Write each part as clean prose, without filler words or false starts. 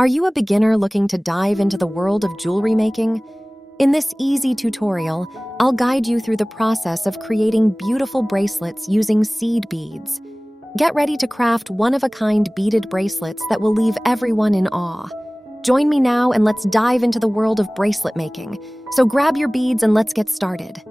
Are you a beginner looking to dive into the world of jewelry making? In this easy tutorial, I'll guide you through the process of creating beautiful bracelets using seed beads. Get ready to craft one-of-a-kind beaded bracelets that will leave everyone in awe. Join me now and let's dive into the world of bracelet making. So grab your beads and let's get started.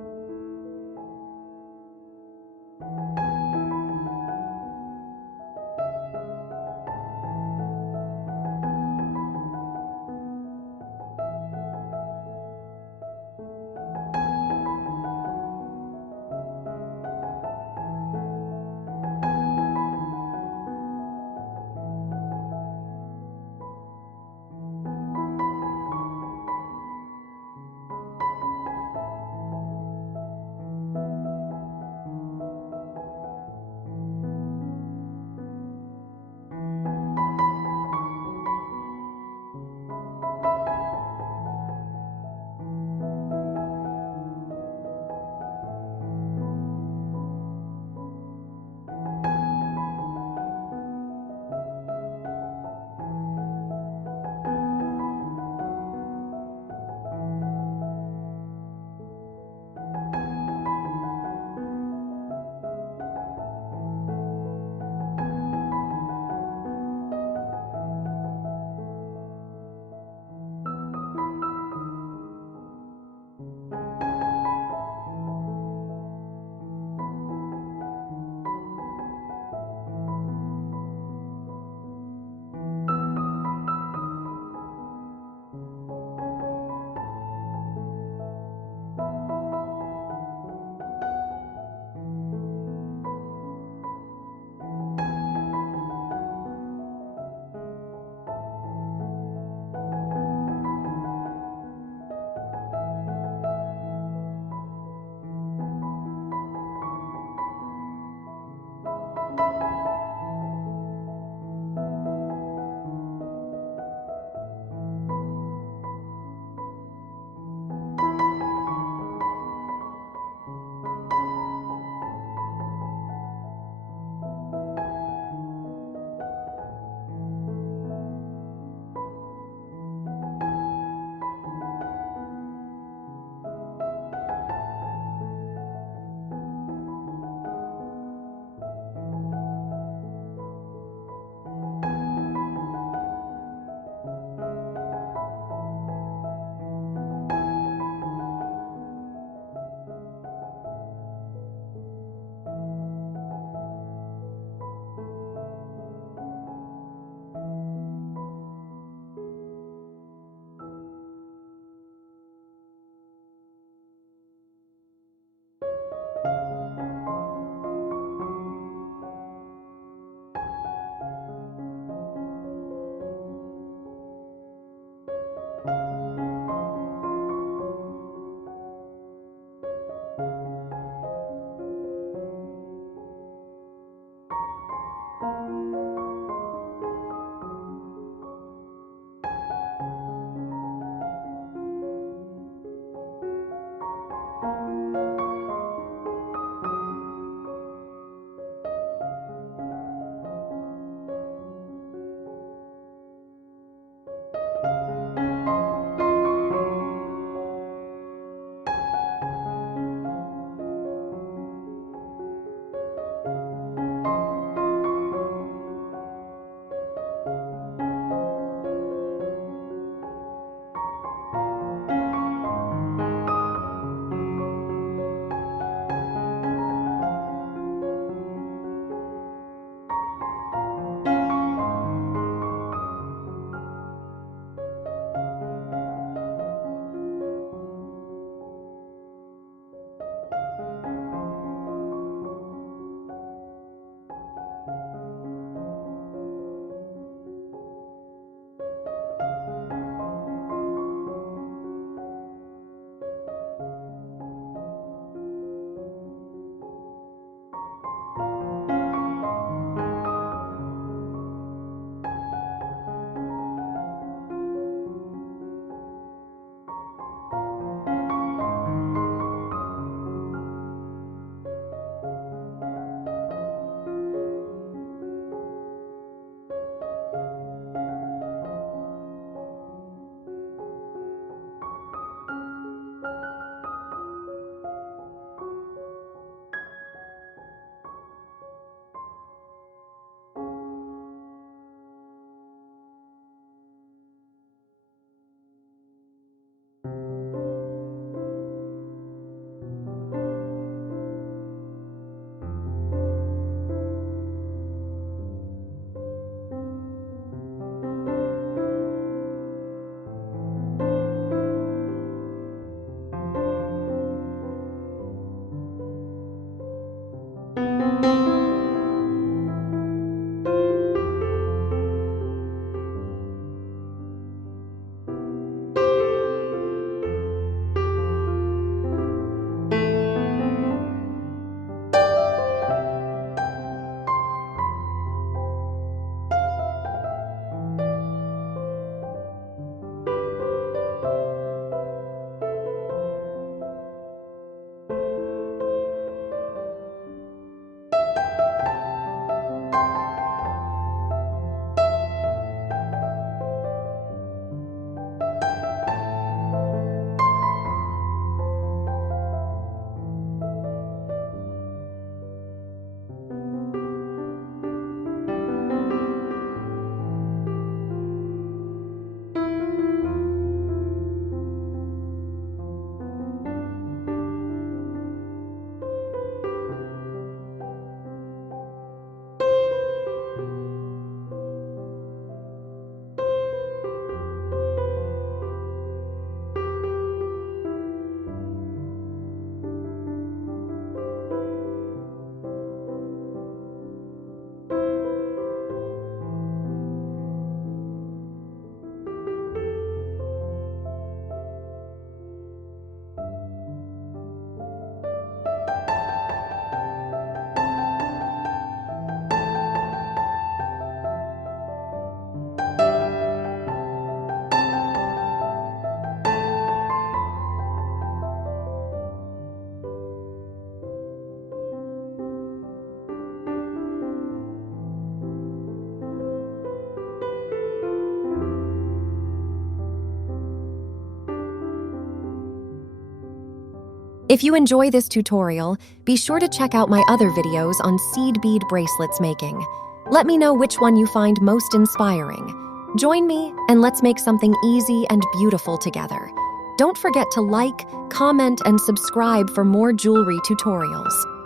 If you enjoy this tutorial, be sure to check out my other videos on seed bead bracelets making. Let me know which one you find most inspiring. Join me and let's make something easy and beautiful together. Don't forget to like, comment, and subscribe for more jewelry tutorials.